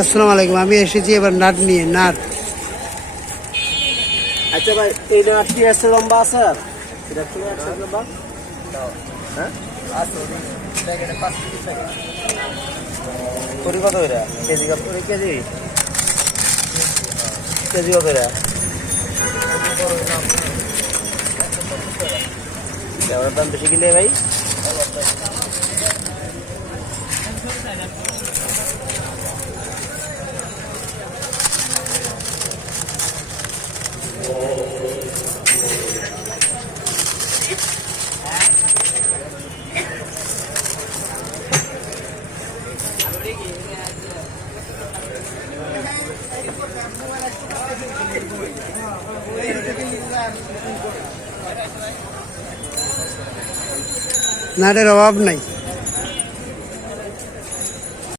আসসালামু আলাইকুম। আমি এসেছি এবার নাট নিয়ে। নাট আচ্ছা ভাই, এই নাটটি আছে লম্বা আছে আর এটা কি আছে লম্বা? হ্যাঁ আছে প্যাকেটে 5 পিস প্যাকেট। কত কত এটা? কেজি কত কেজি? কেজি কত এটা? এটার দাম বেশি কিনলে ভাই? নাটের অভাব নাই।